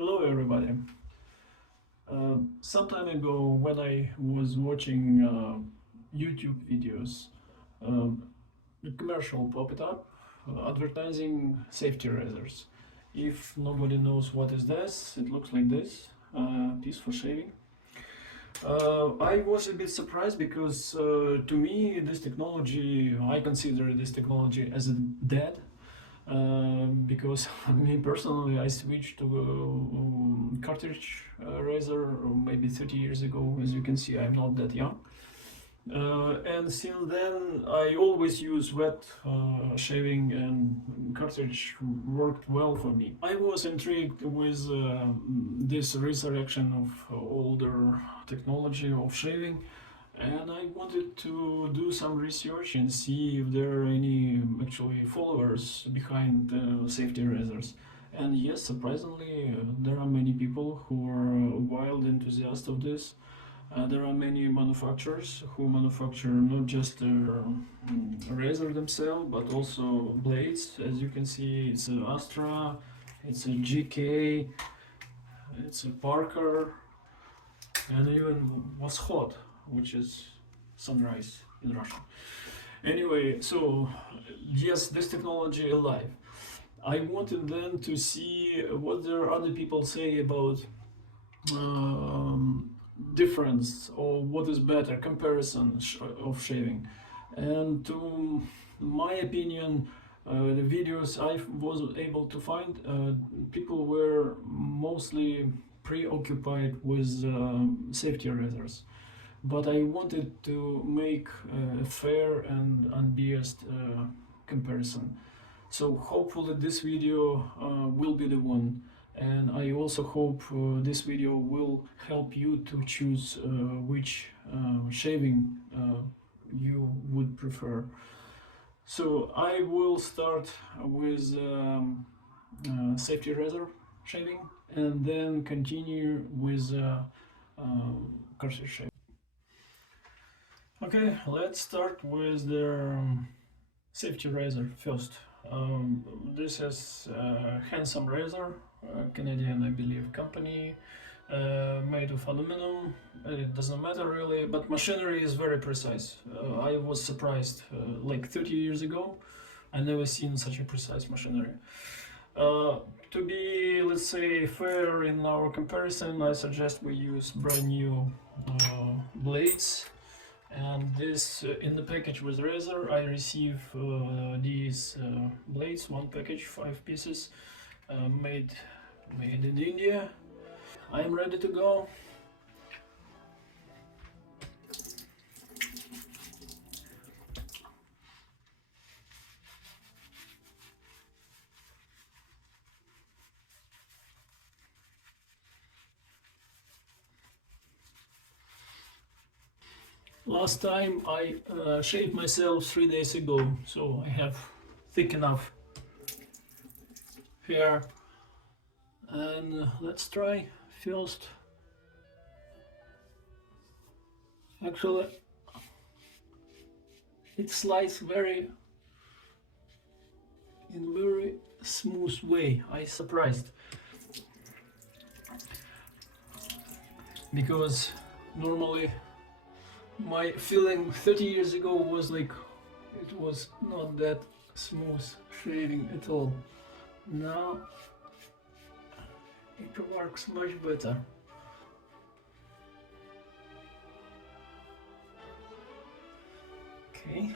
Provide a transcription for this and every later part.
Hello everybody. Some time ago when I was watching YouTube videos, um, a commercial popped up advertising safety razors. If nobody knows what is this, it looks like this, piece for shaving. I was a bit surprised because to me this technology, I consider this technology as dead. Because me personally, I switched to cartridge razor maybe 30 years ago. As you can see, I'm not that young. And since then, I always use wet shaving, and cartridge worked well for me. I was intrigued with this resurrection of older technology of shaving, and I wanted to do some research and see if there are any actually followers behind safety razors. And yes, surprisingly, there are many people who are wild enthusiasts of this. There are many manufacturers who manufacture not just razor themselves, but also blades. As you can see, it's an Astra, it's a GK, it's a Parker, and even Восход, which is sunrise in Russian. Anyway, so yes, this technology alive. I wanted then to see what there other people say about difference or what is better comparison of shaving. And to my opinion, the videos I was able to find, people were mostly preoccupied with safety razors, but I wanted to make a fair and unbiased comparison. So hopefully this video will be the one, and I also hope this video will help you to choose which shaving you would prefer. So I will start with safety razor shaving and then continue with cartridge shaving. Okay, let's start with the safety razor first. This is a handsome razor, Canadian, I believe, company, made of aluminum. It doesn't matter really, but machinery is very precise. I was surprised. Like 30 years ago, I never seen such a precise machinery. To be, let's say, fair in our comparison, I suggest we use brand new blades. And this in the package with razor I receive these blades, one package, 5 pieces, made in India. I am ready to go. Last time I shaved myself 3 days ago, so I have thick enough hair. And let's try first. Actually, it slides very smooth way. I surprised, because normally my feeling 30 years ago was like it was not that smooth shaving at all. Now it works much better. Okay.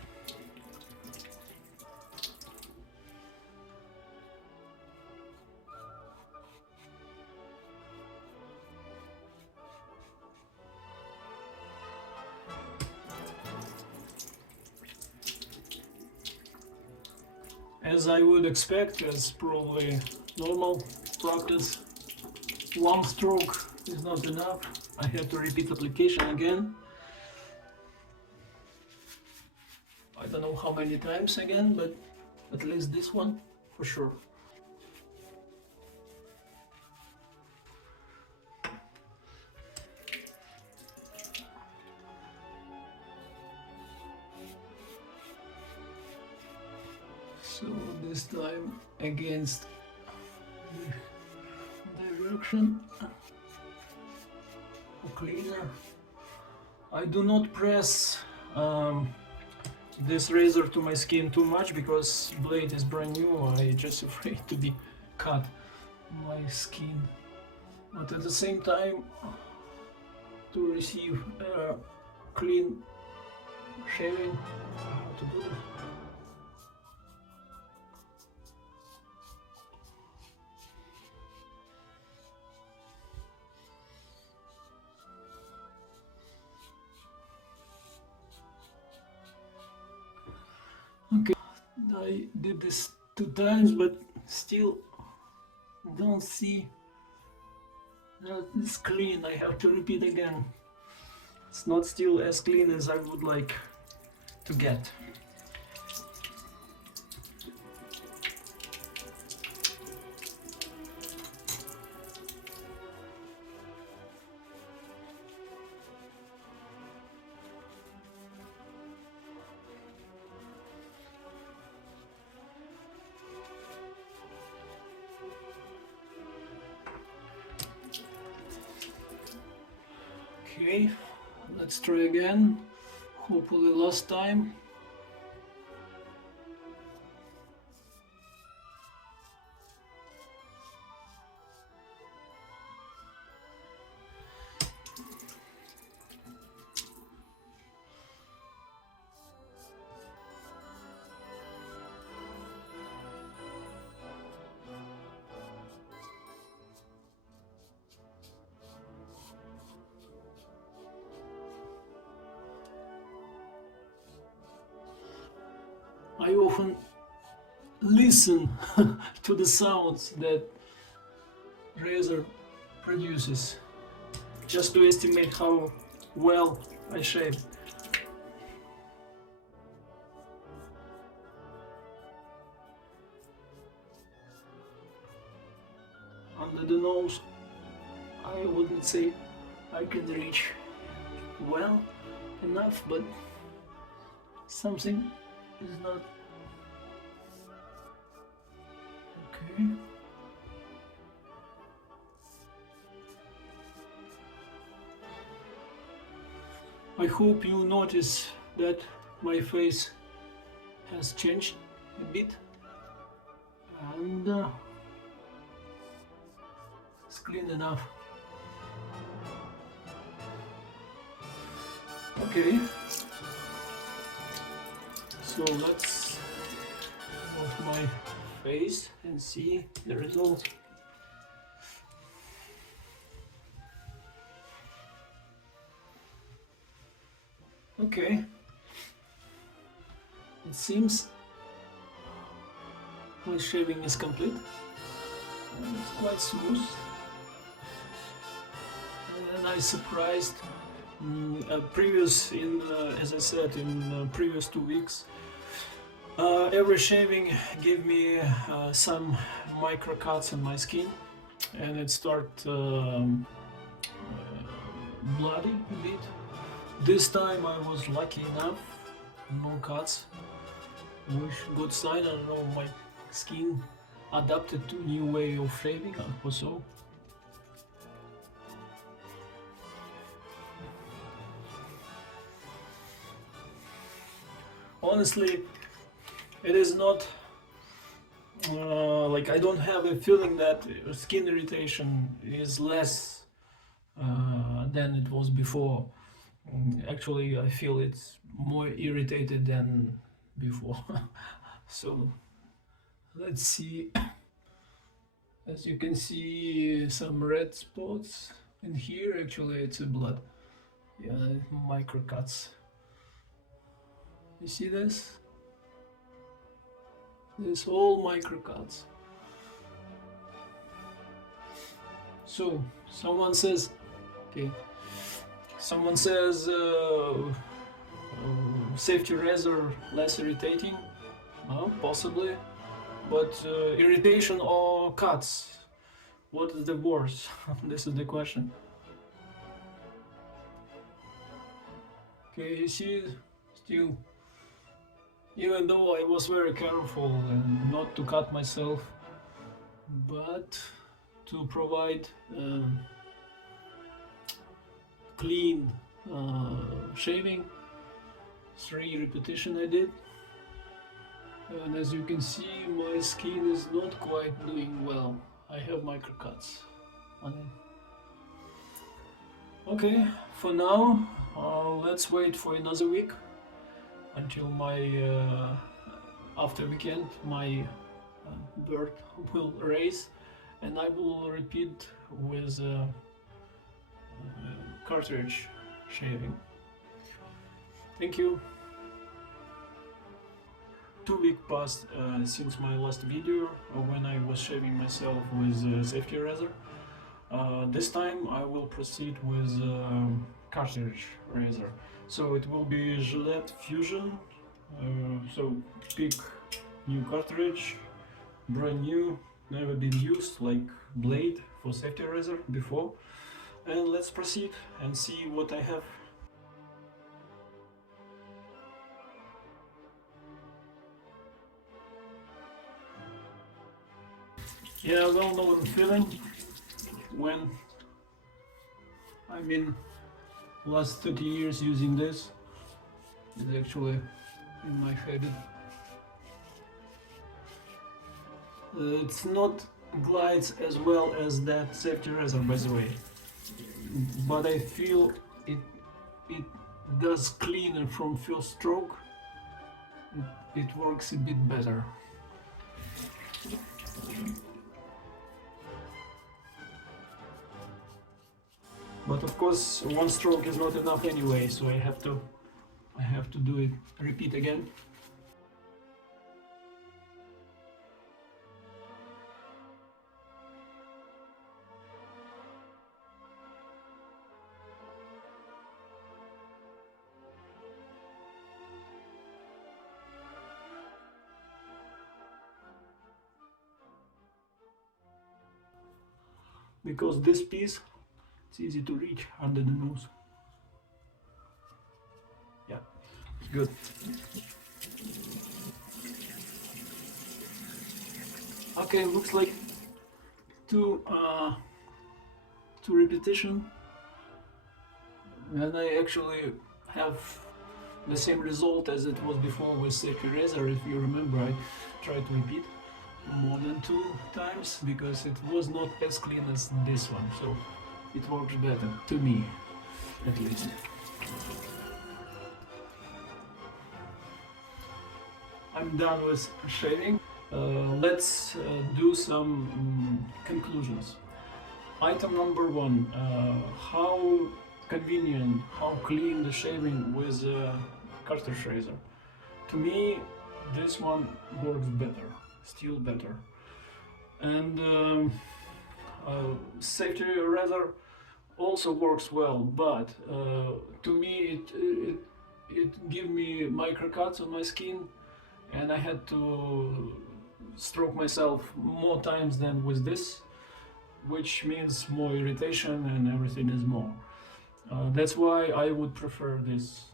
As I would expect, as probably normal practice, one stroke is not enough. I have to repeat application again. I don't know how many times again, but at least this one for sure. So this time against the suction cleaner. I do not press this razor to my skin too much because blade is brand new. I just afraid to be cut my skin, but at the same time to receive clean shaving. How to do this? Okay, I did this 2 times, but still don't see that it's clean. I have to repeat again. It's not still as clean as I would like to get. Okay, let's try again. Hopefully last time. I often listen to the sounds that razor produces just to estimate how well I shave. Under the nose, I wouldn't say I can reach well enough, but something is not okay. I hope you notice that my face has changed a bit, and it's clean enough. Okay, so let's wash my face and see the result. Okay, it seems my shaving is complete. It's quite smooth, and I surprised. As I said, in previous 2 weeks, every shaving gave me some micro cuts on my skin, and it started bloody a bit. This time I was lucky enough, no cuts, which good sign. I don't know, my skin adapted to new way of shaving, I hope so. Honestly, it is not like I don't have a feeling that skin irritation is less than it was before. Actually, I feel it's more irritated than before. So let's see. As you can see, some red spots in here. Actually, it's a blood. Yeah, micro cuts. You see this? This all micro cuts. So someone says, okay, someone says safety razor less irritating. Possibly, but irritation or cuts, what is the worst? This is the question. Okay, you see, still, even though I was very careful and not to cut myself, but to provide clean shaving. 3 repetitions I did, and as you can see, my skin is not quite doing well. I have micro cuts on it. Okay, for now, let's wait for another week until my after weekend my bird will raise, and I will repeat with cartridge shaving. Thank you. 2 weeks passed since my last video when I was shaving myself with safety razor. This time I will proceed with cartridge razor. So it will be Gillette Fusion. So pick new cartridge, brand new, never been used, like blade for safety razor before. And let's proceed and see what I have. Yeah, well-known feeling when I've been last 30 years using this. It's actually in my head. It's not glides as well as that safety razor, by the way, but I feel it does cleaner from first stroke. It works a bit better. But of course, one stroke is not enough anyway, so I have to do it, repeat again. Because this piece, it's easy to reach under the nose. Yeah, good. Okay, looks like two repetition, and I actually have the same result as it was before with safety razor. If you remember, I tried to repeat more than 2 times because it was not as clean as this one, so it works better, to me at least. I'm done with shaving. Let's do some conclusions. Item number 1, how convenient, how clean the shaving with cartridge razor. To me, this one works better, still better. And safety razor also works well, but to me it gave me micro cuts on my skin, and I had to stroke myself more times than with this, which means more irritation and everything is more. That's why I would prefer this.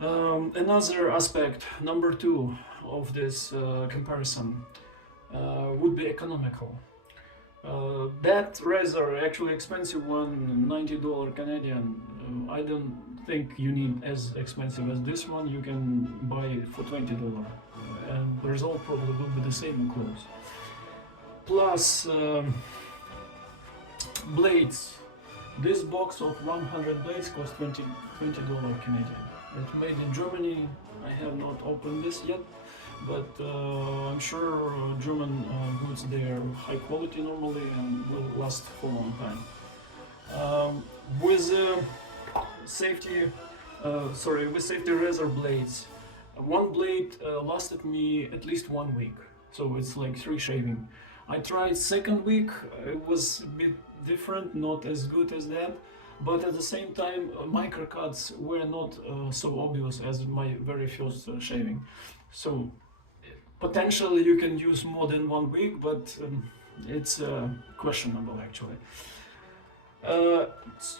Another aspect, number 2 of this comparison, would be economical. That razor, actually expensive one, $90 Canadian, I don't think you need as expensive as this one. You can buy it for $20, and the result probably will be the same or close. Plus blades. This box of 100 blades costs $20 Canadian. It's made in Germany. I have not opened this yet, but I'm sure German goods, they are high quality normally and will last for a long time. With safety razor blades, one blade lasted me at least 1 week, so it's like 3 shaving. I tried second week, it was a bit different, not as good as that, but at the same time micro cuts were not so obvious as my very first shaving. So potentially you can use more than 1 week, but it's questionable actually.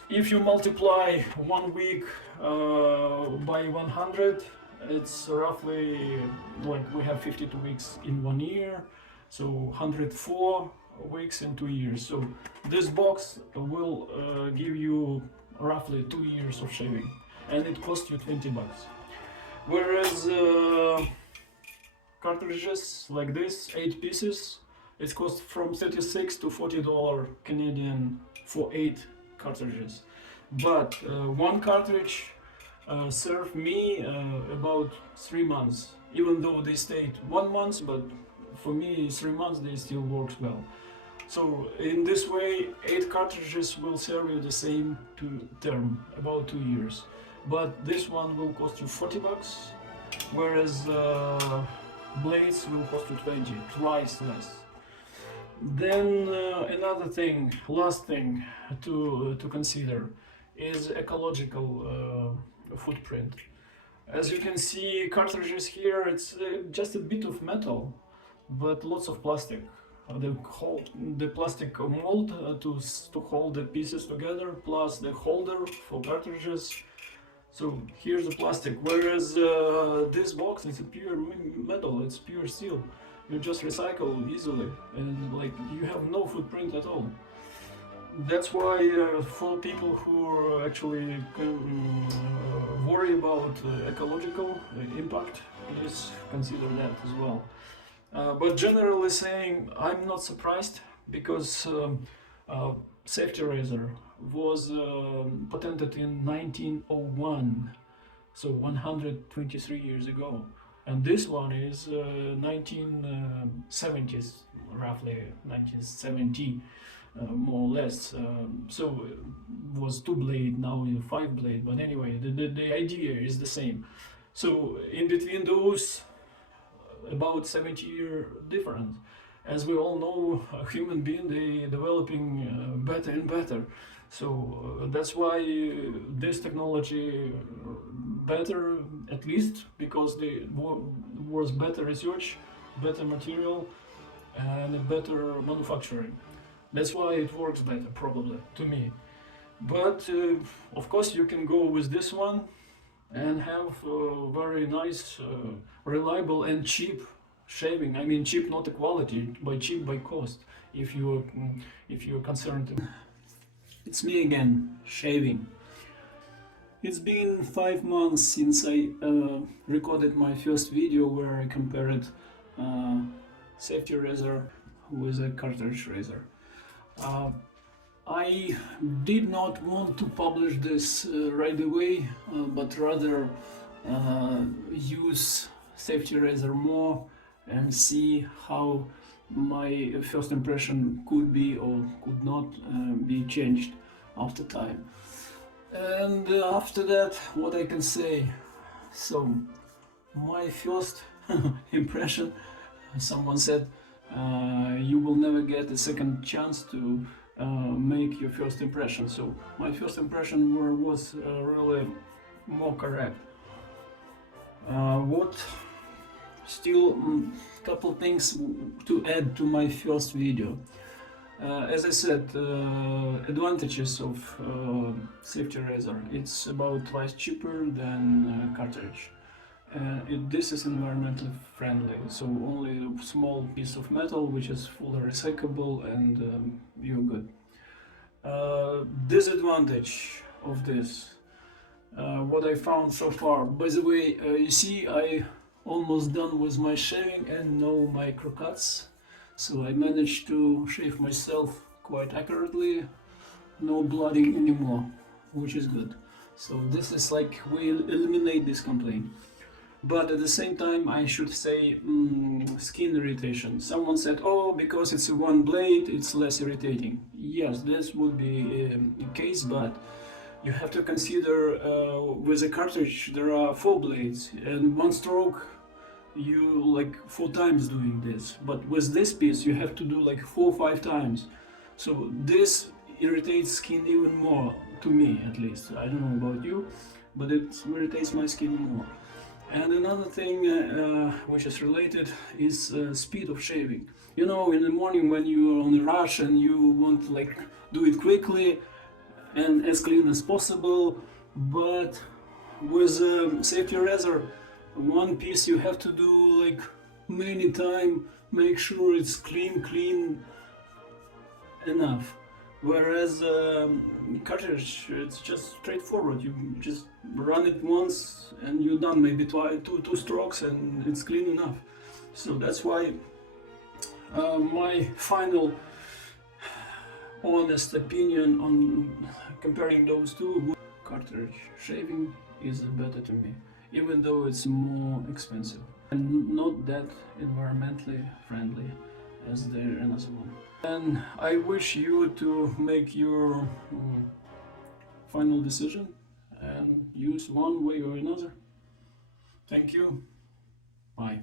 If you multiply 1 week by 100, it's roughly like we have 52 weeks in 1 year, so 104 weeks and 2 years. So this box will give you roughly 2 years of shaving, and it costs you 20 bucks. Whereas cartridges like this, 8 pieces, it costs from 36 to $40 Canadian for 8 cartridges. But one cartridge served me about 3 months, even though they stayed 1 month, but for me 3 months they still works well. So in this way 8 cartridges will serve you the same term, about 2 years. But this one will cost you 40 bucks, whereas blades will cost you 20, twice less. Then another thing, last thing to consider is ecological footprint. As you can see, cartridges here, it's just a bit of metal, but lots of plastic. The plastic mold to hold the pieces together, plus the holder for cartridges. So here's the plastic, whereas this box is a pure metal, it's pure steel. You just recycle easily, and like you have no footprint at all. That's why for people who actually worry about ecological impact, please consider that as well. But generally saying, I'm not surprised, because safety razor was patented in 1901, so 123 years ago. And this one is 1970s, roughly 1970, more or less. So it was 2-blade, now 5-blade, but anyway, the idea is the same. So in between those, about 70-year difference. As we all know, a human being, they developing better and better. So that's why this technology better, at least because there was better research, better material, and better manufacturing. That's why it works better, probably, to me. But of course you can go with this one and have very nice, reliable and cheap shaving. I mean cheap, not the quality, but cheap by cost, if you're concerned. It's me again, shaving. It's been 5 months since I recorded my first video where I compared safety razor with a cartridge razor. I did not want to publish this right away, but rather use safety razor more and see how my first impression could be or could not be changed after time. And after that, what I can say, so my first impression, someone said you will never get a second chance to make your first impression. So my first impression was really more correct. What still couple things to add to my first video. As I said, advantages of safety razor. It's about twice cheaper than cartridge. This is environmentally friendly, so only a small piece of metal which is fully recyclable, and you're good. Disadvantage of this, what I found so far. By the way, you see, I almost done with my shaving and no micro cuts, so I managed to shave myself quite accurately, no blooding anymore, which is good. So this is like, we eliminate this complaint. But at the same time, I should say skin irritation. Someone said, oh, because it's a one blade, it's less irritating. Yes, this would be the case, but you have to consider with a cartridge there are 4 blades, and one stroke you like 4 times doing this. But with this piece you have to do like 4 or 5 times. So this irritates skin even more, to me at least. I don't know about you, but it irritates my skin more. And another thing which is related is speed of shaving. You know, in the morning when you're on a rush and you want to like do it quickly and as clean as possible, but with safety razor, one piece you have to do like many times, make sure it's clean, enough. Whereas cartridge, it's just straightforward. You just run it once and you're done. Maybe two strokes and it's clean enough. So that's why my final honest opinion on comparing those two, cartridge shaving is better to me, even though it's more expensive and not that environmentally friendly as the another one. And I wish you to make your final decision and use one way or another. Thank you. Bye.